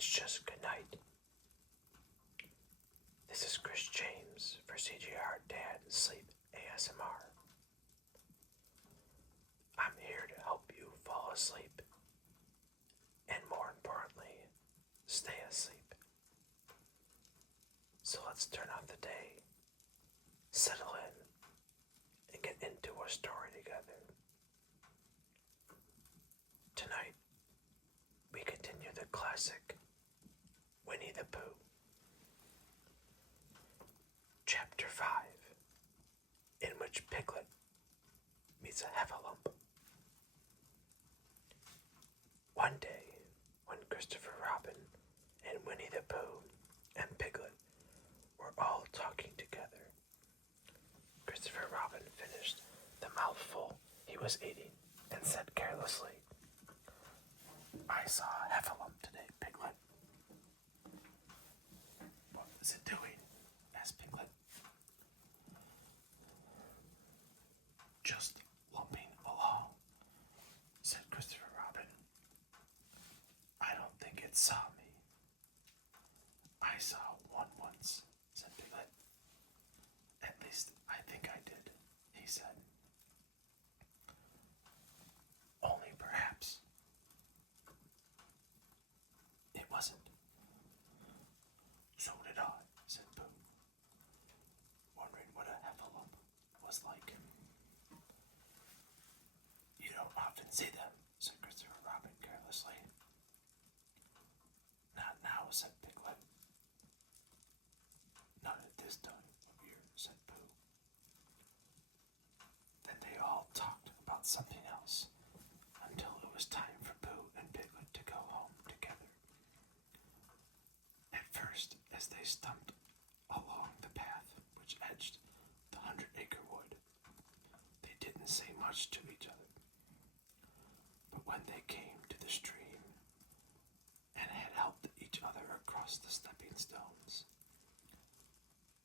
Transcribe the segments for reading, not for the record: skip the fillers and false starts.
It's just good night. This is Chris James for CGR Dad Sleep ASMR. I'm here to help you fall asleep, and more importantly, stay asleep. So let's turn on the day, settle in, and get into a story together. Tonight, we continue the classic Winnie-the-Pooh. Chapter 5, in Which Piglet Meets a Heffalump. One day, when Christopher Robin and Winnie-the-Pooh and Piglet were all talking together, Christopher Robin finished the mouthful he was eating and said carelessly, "I saw a Heffalump today, Piglet." "What is it doing?" asked Piglet. "Just lumping along," said Christopher Robin. "I don't think it saw me." "I saw one once," said Piglet. "At least I think I did," he said. "Only perhaps. It wasn't." "So did I," said Pooh, wondering what a heffalump was like. "You don't often see them," said Christopher Robin carelessly. "Not now," said Piglet. "Not at this time of year," said Pooh. Then they all talked about something else until it was time for Pooh and Piglet to go home together. At first, as they stumped along the path which edged the 100 Acre Wood, they didn't say much to each other. But when they came to the stream and had helped each other across the stepping stones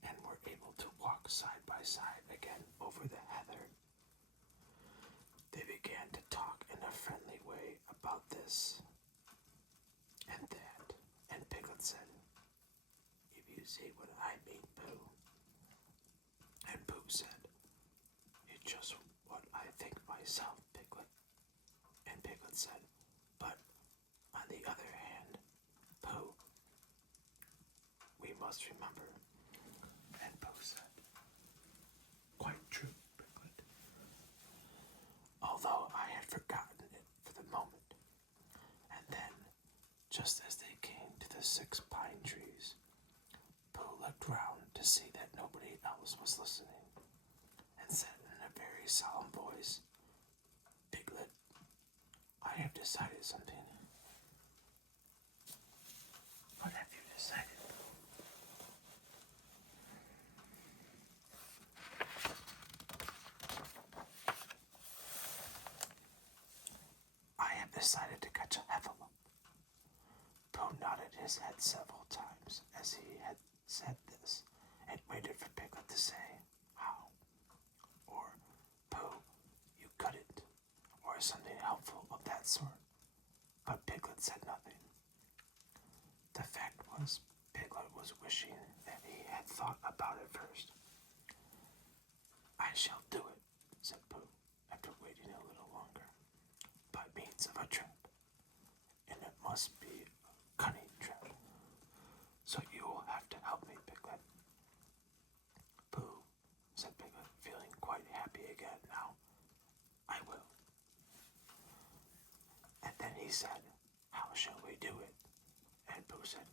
and were able to walk side by side again over the heather, they began to talk in a friendly way about this and that, and Piglet said, "If you see what I mean, Pooh." And Pooh said, "It's just what I think myself, Piglet." And Piglet said, "But on the other hand, Pooh, we must remember." And Pooh said, "Quite true, Piglet, although I had forgotten it for the moment." And then, just as they came to the 6 pine trees, Pooh looked round to see that nobody else was listening, and said in a very solemn voice, "Piglet, I have decided something." "What have you decided?" "I have decided to catch a heffalump." Pooh nodded his head several times as he had said this, and waited for Piglet to say, "How?" or "Pooh, you couldn't," or something helpful of that sort. But Piglet said nothing. The fact was, Piglet was wishing that he had thought about it first. "I shall do it," said Pooh, after waiting a little longer, "by means of a trap. And it must be a cunning trap. So you will have to help me, Piglet." "Pooh," said Piglet, feeling quite happy again now, "I will." And then he said, "How shall we do it?" And Pooh said,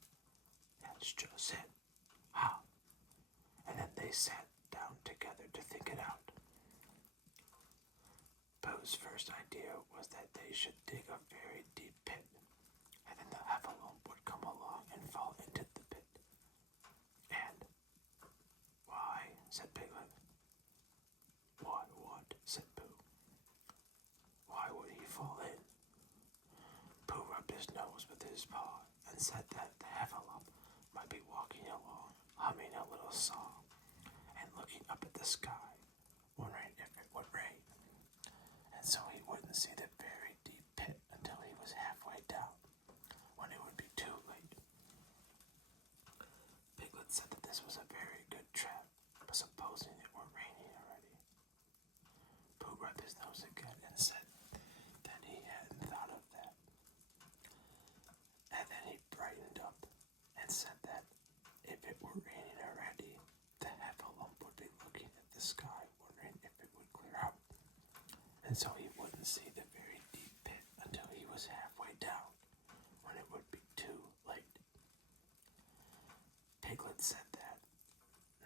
"That's just it. How?" And then they sat down together to think it out. Pooh's first idea was that they should dig a very deep pit, and then the heffalump would come along and fall into the pit. And, "Why," said Piglet. "Why what?" said Pooh. "Why would he fall in?" Pooh rubbed his nose with his paw and said that the heffalump might be walking along, humming a little song, and looking up at the sky, wondering if it would rain. And so he wouldn't see the very deep pit until he was halfway down, when it would be too late. Piglet said that this was a very good trap, but supposing it were raining already. Pooh rubbed his nose again and said that he hadn't thought of that. And then he brightened up and said that if it were raining already, the Heffalump would be looking at the sky, wondering if it would clear up. And so he wouldn't see the very deep pit until he was halfway down, when it would be too late. Piglet said that,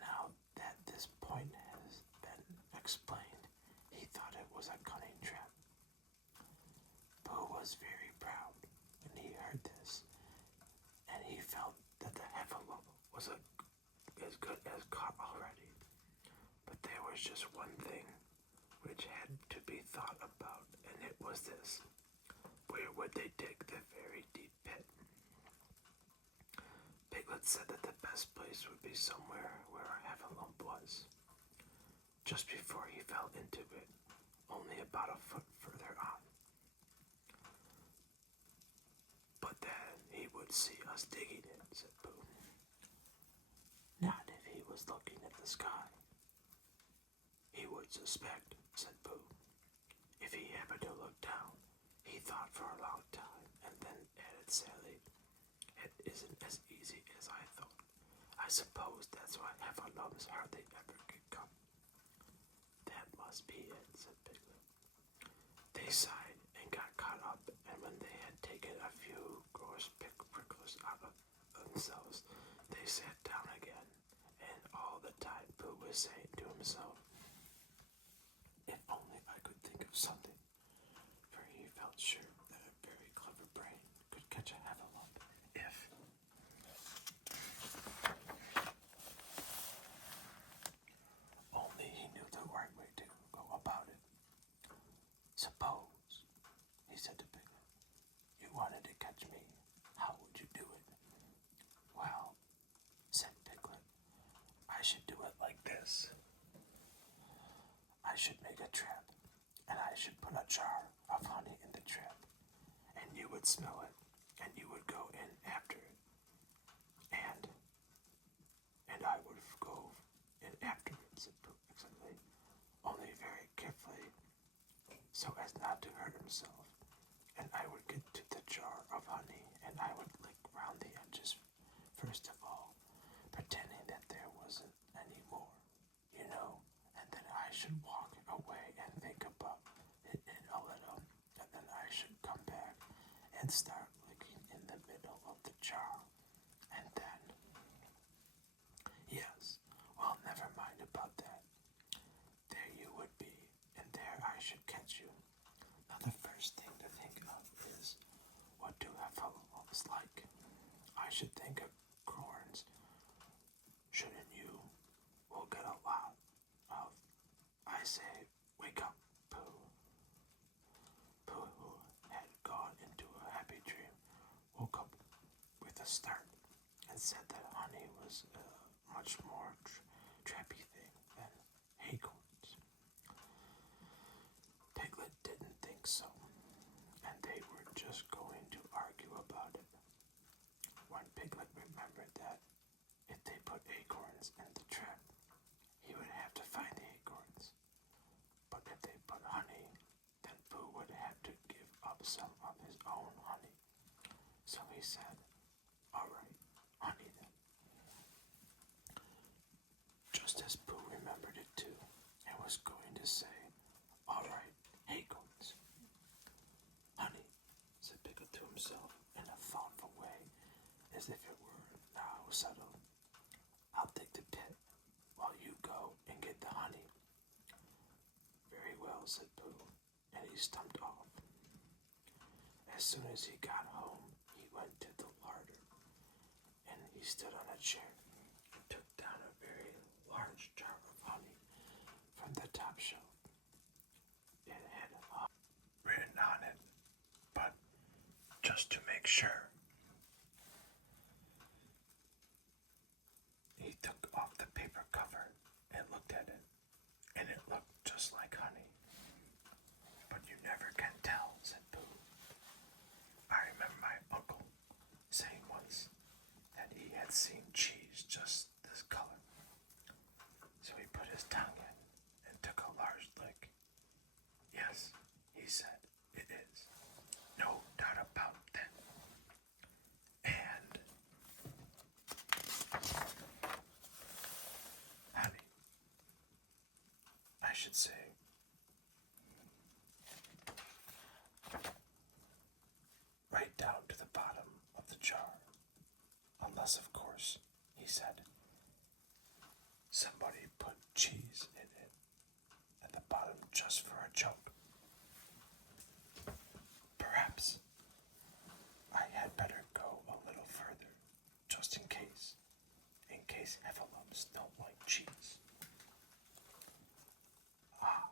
now that this point has been explained, he thought it was a cunning trap. Pooh was very proud when he heard this, and he felt that the Heffalump was as good as caught already. But there was just one thing which had to be thought about, and it was this: where would they dig the very deep pit? Piglet said that the best place would be somewhere where a Heffalump was, just before he fell into it, only about a foot further on. But then he would see us digging it, said Pooh. Not if he was looking at the sky. He would suspect, said Pooh. If he happened to look down, he thought for a long time, and then added sadly, it isn't as easy as I thought. I suppose that's why Heffalumps hardly ever get come. That must be it, said Piglet. They sighed and got caught up, and when they had taken a few gross prickles out of themselves, they sat down again, and all the time Pooh was saying to himself, if only I could think of something, for he felt sure that a very clever brain could catch a Heffalump if... only he knew the right way to go about it. Suppose, he said to Piglet, you wanted to catch me, how would you do it? Well, said Piglet, I should do it like this. I should make a trap, and I should put a jar of honey in the trap, and you would smell it, and you would go in after it, and I would go in after it, said Pooh excitedly, only very carefully, so as not to hurt himself, and I would get to the jar of honey, and I would lick round the edges first of all, pretending that there wasn't any more, you know, and then I should walk away and think about it a little, and then I should come back and start licking in the middle of the jar, and then... Yes, well, never mind about that. There you would be, and there I should catch you. Now the first thing to think of is, what do Heffalumps like? I should think of corns. Shouldn't you? We'll get a lot of... I say, wake up, Pooh. Pooh, who had gone into a happy dream, woke up with a start and said that honey was a much more trappy thing than acorns. Piglet didn't think so, and they were just going to argue about it, when Piglet remembered that if they put acorns in the trap, he would have to find the acorns. But if they put honey, then Pooh would have to give up some of his own honey. So he said, all right, honey then. Just as Pooh remembered it too, and was going to say, all right, acorns. Honey, said Piglet to himself in a thoughtful way, as if it were now settled. I'll dig the pit, while you go and get the honey. Very well, said Pooh, and he stumped off. As soon as he got home, he went to the larder, and he stood on a chair and took down a very large jar of honey from the top shelf. It had written on it, but just to make sure, he took off the paper cover and looked at it, and it looked just like honey. But you never can tell, said Pooh. I remember my uncle saying once that he had seen cheese just should say. Right down to the bottom of the jar. Unless, of course, he said, somebody put cheese in it at the bottom just for a joke. Perhaps I had better go a little further, just in case Heffalumps don't like cheese. Ah,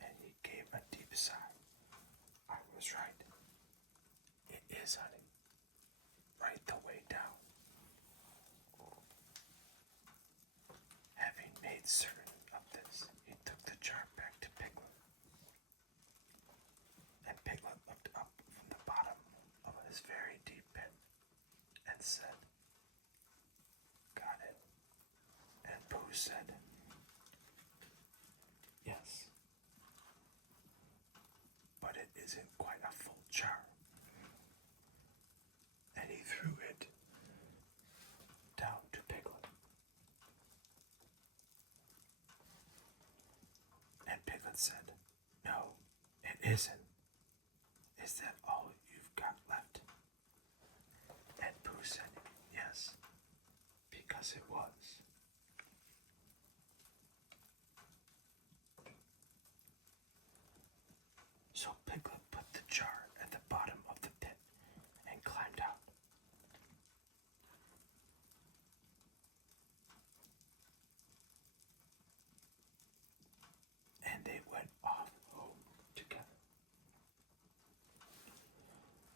and he gave a deep sigh. I was right. It is honey, right the way down. Having made certain of this, he took the jar back to Piglet. And Piglet looked up from the bottom of his very deep pit and said, got it. And Pooh said, yes. But it isn't quite a full jar. And he threw it down to Piglet. And Piglet said, no, it isn't. Is that all you've got left? And Pooh said, yes, because it was. So Piglet put the jar at the bottom of the pit and climbed out. And they went off home together.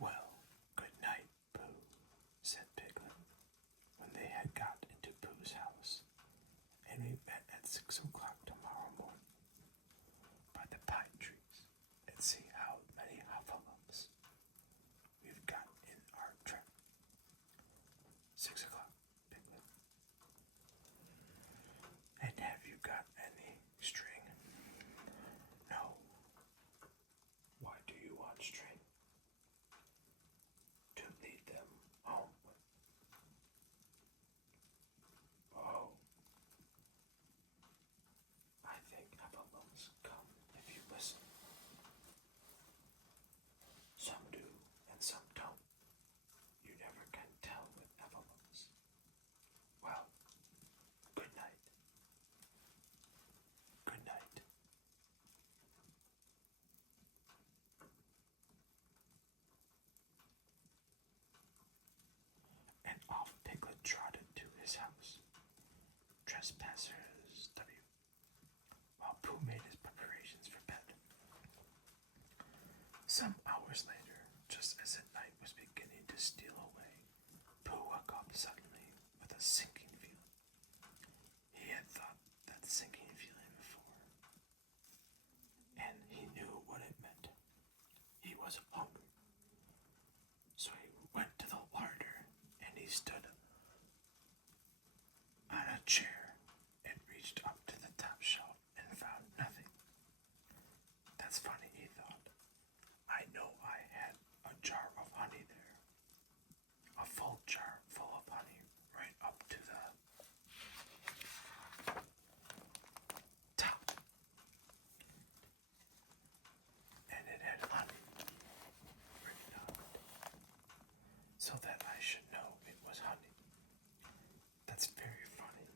Well, good night, Pooh, said Piglet, when they had got into Pooh's house, and we met at 6 o'clock tomorrow morning by the pine trees and see how many Heffalumps we've got in our trap. 6 o'clock, Piglet. And have you got any string? No. Why do you want string? To lead them home with. Oh. I think Heffalumps come if you listen. Some do and some don't. You never can tell with Heffalumps. Well, good night. Good night. And off Piglet trotted to his house. Trespassers W. While Pooh made his preparations for bed. Some hours later, just as the night was beginning to steal away, Pooh woke up suddenly with a sinking feeling. He had thought that sinking feeling before, and he knew what it meant. He was hungry. So he went to the larder, and he stood on a chair and reached up to the top shelf and found nothing. That's funny, he thought. I know I had a jar of honey there. A full jar full of honey right up to the top. And it had honey written on it. So that I should know it was honey. That's very funny.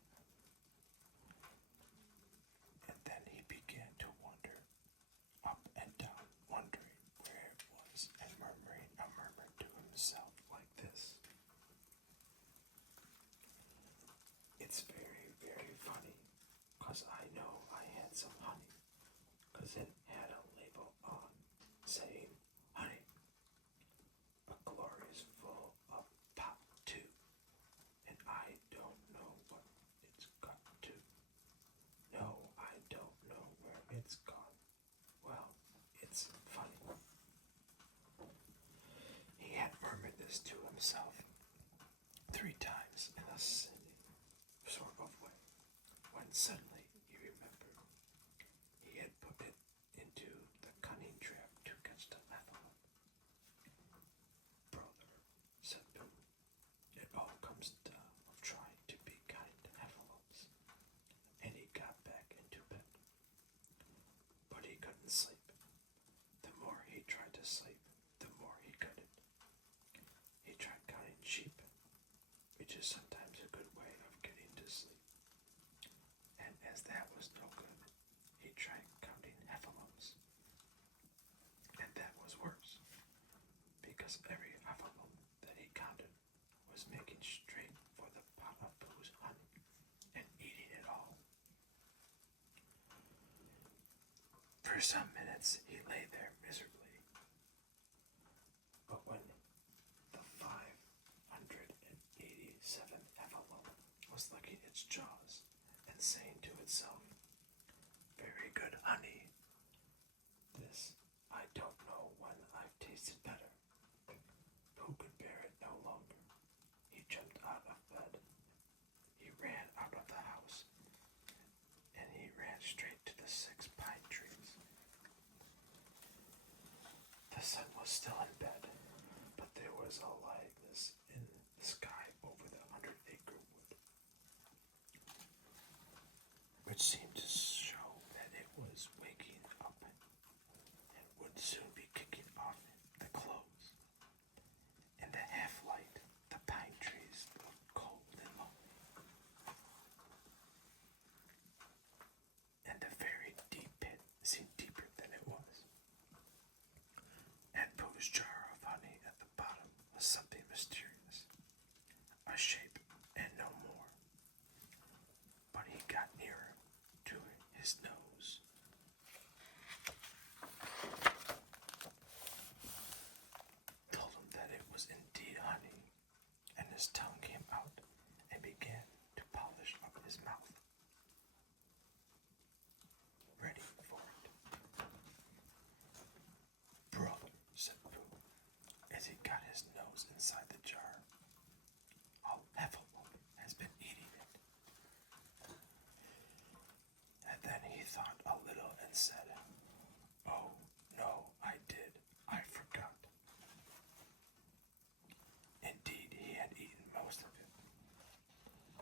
And then he began to wander up and down, wondering where it was, and murmuring a murmur to himself like this. It's very, very funny, 'cause I know I had some honey, 'cause it had a label on saying, honey, a glorious full of pop too, and I don't know what it's got to. No, I don't know where it's gone. Well, it's funny. He had murmured this to himself 3 times in a silly sort of way, when suddenly he remembered he had put it into the cunning trap to catch the Heffalump. Brother, said Pooh, it all comes down of trying to be kind to Heffalumps. And he got back into bed. sleep, the more he cut it. He tried counting sheep, which is sometimes a good way of getting to sleep. And as that was no good, he tried counting heffalumps. And that was worse, because every heffalump that he counted was making straight for the pot of Pooh's honey and eating it all. For some minutes he lay there miserably, but when the 587th heffalump was licking its jaws and saying to itself, "Very good honey, this I don't know when I've tasted better," Pooh could bear it no longer. He jumped out of bed. He ran out of the house, and he ran straight to the 6 pine trees. The sun was still in bed, but there was a lightness in the sky over the 100-acre wood, which seemed to show that it was waking up and would soon be kicking off the clothes. In the half-light, the pine trees looked cold and lonely, and the very deep pit seemed deeper than it was. And Pooh's jar of honey at the bottom was something mysterious, a shape and no more. But he got nearer to his nose. Told him that it was indeed honey, and his tongue came out and began to polish up his mouth, ready for it. "Brother," said Pooh, as he got his nose inside the jar, "a heffalump has been eating it." And then he thought a little and said, "Oh, no, I did. I forgot." Indeed, he had eaten most of it,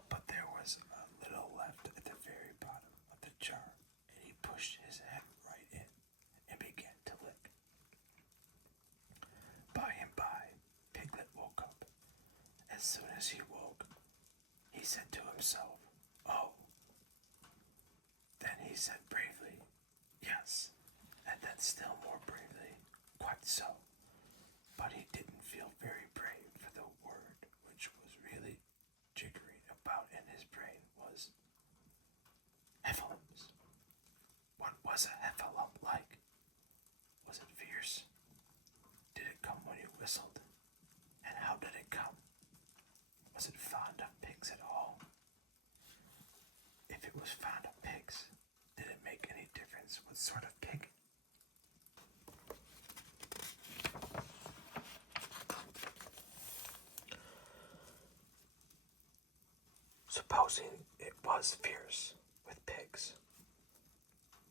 but there was a little left at the very bottom of the jar, and he pushed his head right in and began to lick. By and by, Piglet woke up. As soon as he woke, he said to himself, "Oh." Then he said bravely, "Yes," and then still more bravely, "Quite so." But he didn't feel very brave, for the word which was really jiggering about in his brain was heffalumps. What was a heffalump like? Was it fierce? Did it come when you whistled? And how did it come? Was it fond of pigs at all? If it was fond of pigs, did it make any difference what sort of pig? Supposing it was fierce with pigs,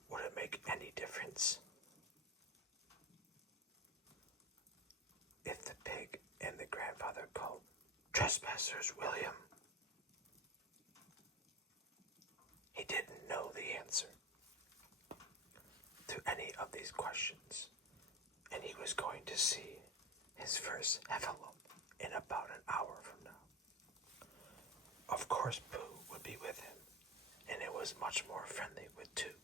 would it make any difference if the pig and the grandfather called, "Trespassers, William"? He didn't know the answer to any of these questions, and he was going to see his first heffalump in about an hour from now. Of course, Pooh would be with him, and it was much more friendly with two.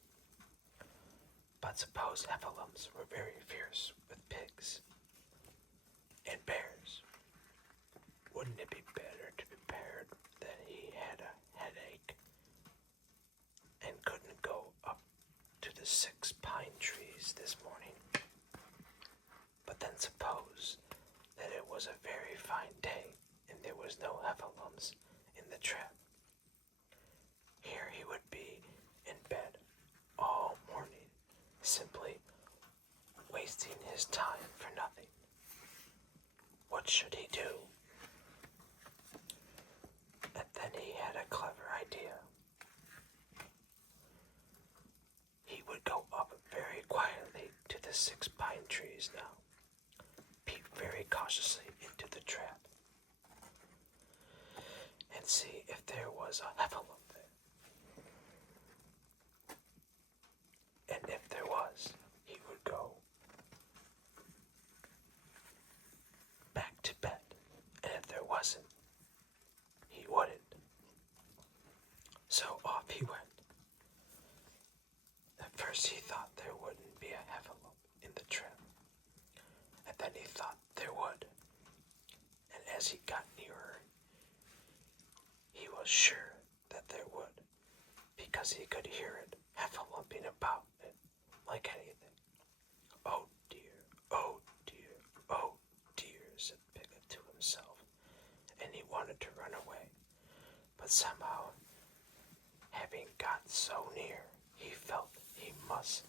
But suppose heffalumps were very fierce with pigs and bears, wouldn't it be better to be prepared that he had a headache and couldn't go up to the 6 pine trees this morning? But then suppose that it was a very fine day and there was no heffalumps in the trap. Here he would be in bed all morning, simply wasting his time for nothing. What should he do? And then he had a clever idea. He would go up very quietly to the 6 pine trees now, peep very cautiously into the trap, and see if there was a heffalump there. And if there was, he would go sure that there would, because he could hear it heffallumping about it like anything. "Oh dear, oh dear, oh dear," said Piglet to himself, and he wanted to run away, but somehow, having got so near, he felt he must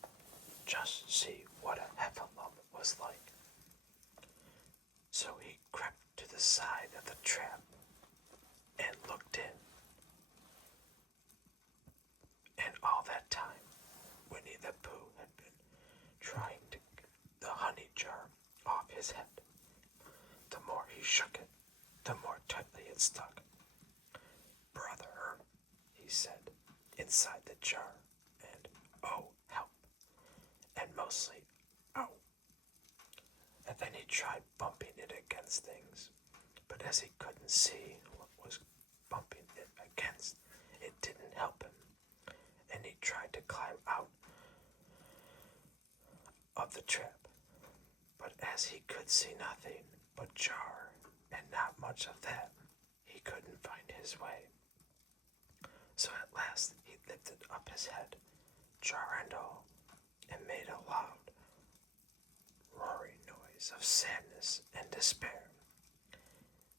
just see what a heffalump was like. So he crept to the side of the trap and looked in. And all that time, Winnie-the-Pooh had been trying to get the honey jar off his head. The more he shook it, the more tightly it stuck. "Brother," he said, inside the jar, and "oh, help," and mostly "ow." And then he tried bumping it against things, but as he couldn't see what was bumping it against, it didn't help him, and he tried to climb out of the trap, but as he could see nothing but jar, and not much of that, he couldn't find his way. So at last he lifted up his head, jar and all, and made a loud, roaring noise of sadness and despair.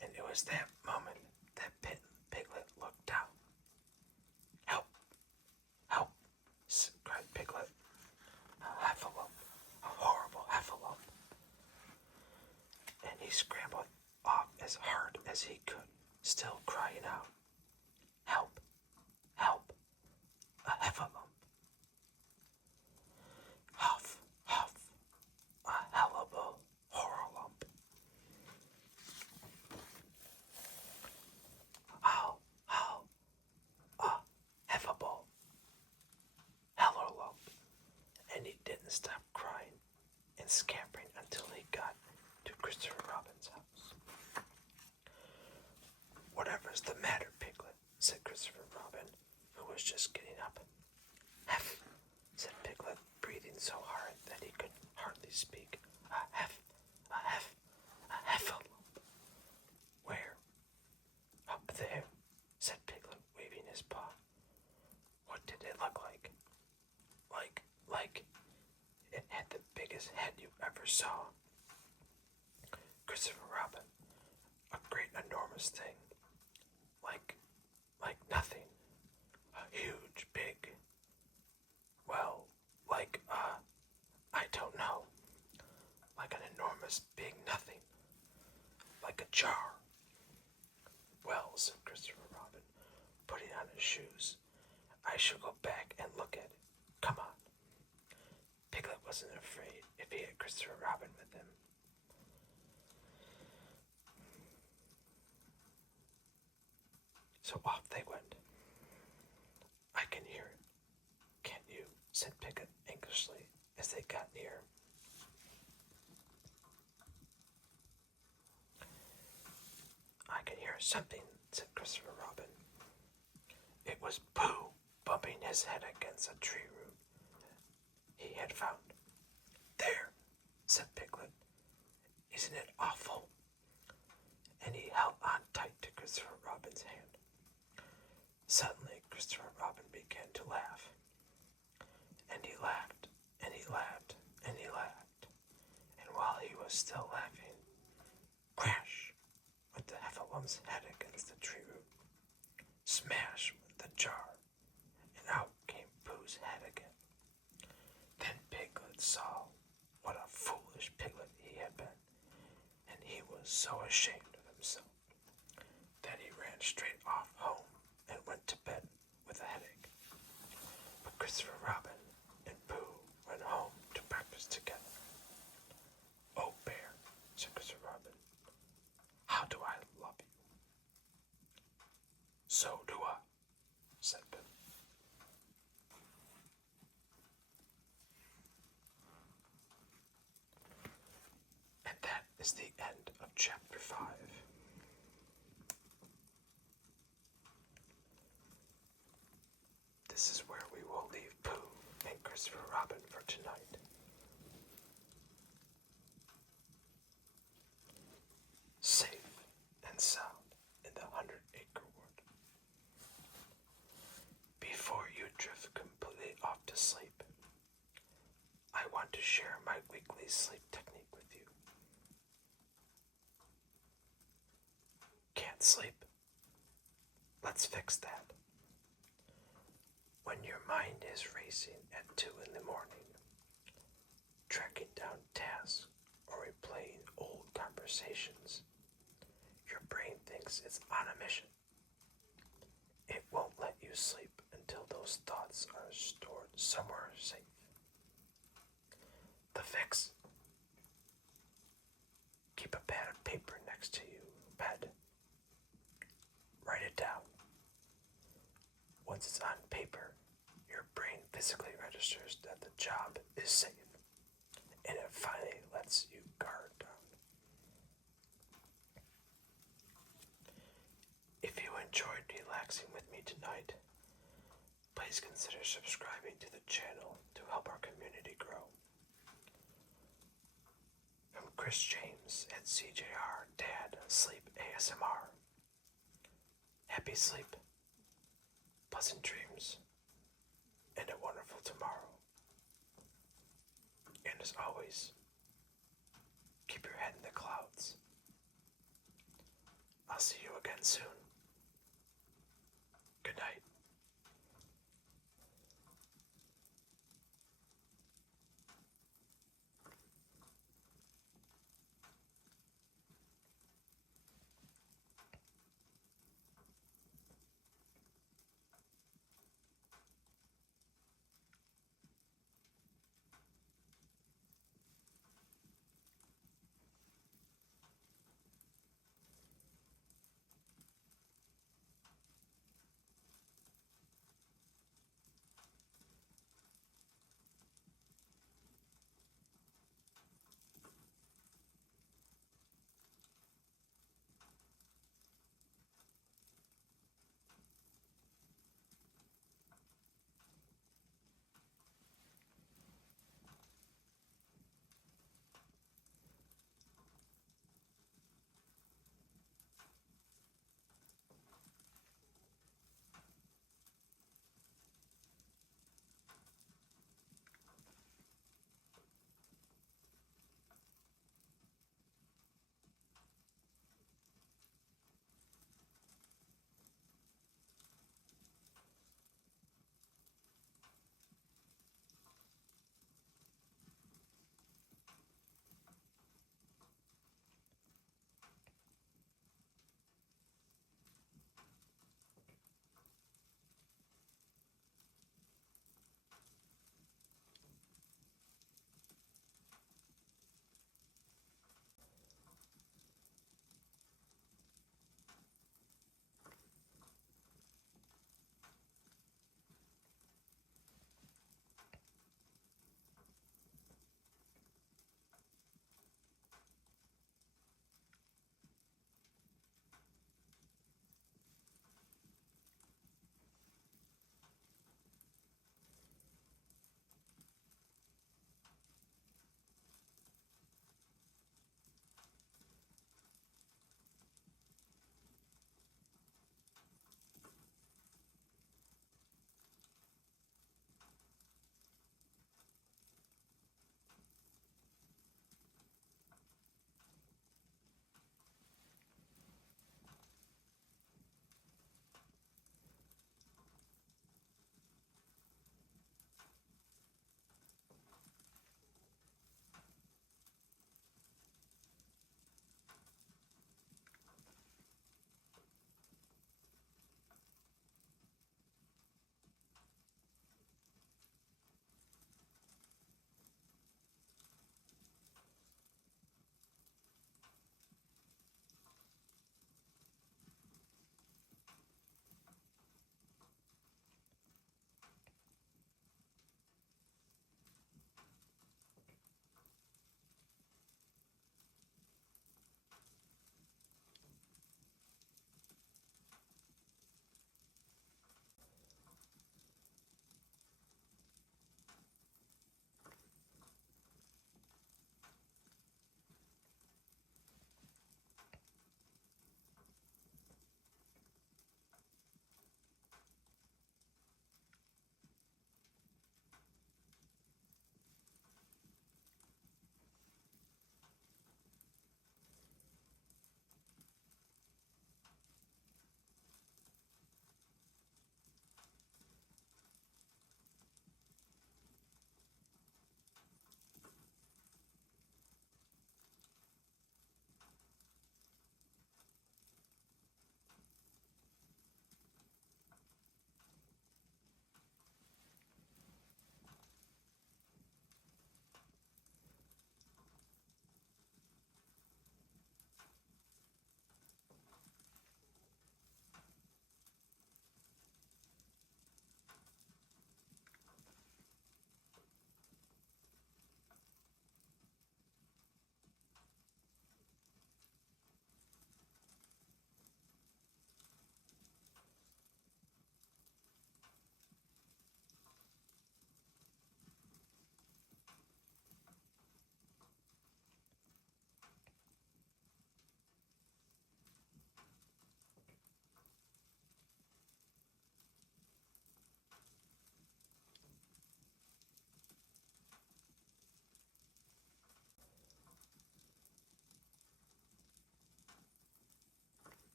And it was that moment that Piglet looked down. "Help! Help!" cried Piglet. "A heffalump! A horrible heffalump!" And he scrambled off as hard as he could, still crying out, "Help! Help! A heffalump!" Huff! Huff! A hellable horrolump! Howl! Howl! A heffable hellolump! And he didn't stop crying and scampering until he got to Christopher Robin's house. "Whatever's the matter, Piglet?" said Christopher Robin, who was just getting up. "Heff," said Piglet, breathing so hard that he could hardly speak. "A heff, a heff, a heffalump." "Where?" "Up there," said Piglet, waving his paw. "What did it look like?" Like, it had the biggest head you ever saw." Christopher Robin, "A great enormous thing. Like nothing. A huge, big, well, I don't know. Like an enormous big nothing. Like a jar." "Well," said Christopher Robin, putting on his shoes, "I shall go back and look at it. Come on." Piglet wasn't afraid if he had Christopher Robin with him. So off they went. "I can hear it, can't you?" said Piglet anxiously as they got near. "I can hear something," said Christopher Robin. It was Pooh bumping his head against a tree root he had found. "There," said Piglet. "Isn't it awful?" And he held on tight to Christopher Robin's hand. Suddenly Christopher Robin began to laugh. And he laughed, and he laughed, and he laughed. And while he was still laughing, crash went the heffalum's head against the tree root. Smash went the jar, and out came Pooh's head again. Then Piglet saw what a foolish piglet he had been, and he was so ashamed of himself that he ran straight off home and went to bed with a headache. But Christopher Robin and Pooh went home to breakfast together. "Oh, Bear," said Christopher Robin, "how do I love you?" "So do I," said Pooh. And that is the end of chapter 5. This is where we will leave Pooh and Christopher Robin for tonight. Safe and sound in the 100 Acre Wood. sleep. Let's fix that. When your mind is racing at 2 in the morning, tracking down tasks or replaying old conversations, your brain thinks it's on a mission. It won't let you sleep until those thoughts are stored somewhere safe. The fix? Keep a pad of paper next to you, bed. Write it down. Once it's on paper, your brain physically registers that the job is safe, and it finally lets you guard down. If you enjoyed relaxing with me tonight, please consider subscribing to the channel to help our community grow. From Chris James at CJR Dad Sleep ASMR. Happy sleep, pleasant dreams, and a wonderful tomorrow. And as always, keep your head in the clouds. I'll see you again soon. Good night.